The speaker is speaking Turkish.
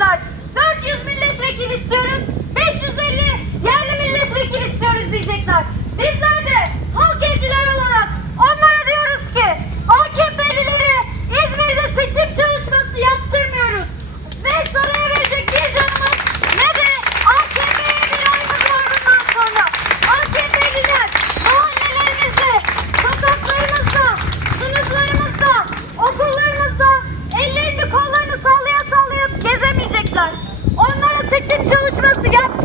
diyecekler. 400 milletvekili istiyoruz. 550 yerli milletvekili istiyoruz diyecekler. Bizler de halk gezemeyecekler. Onlara seçim çalışması yaptırmıyoruz.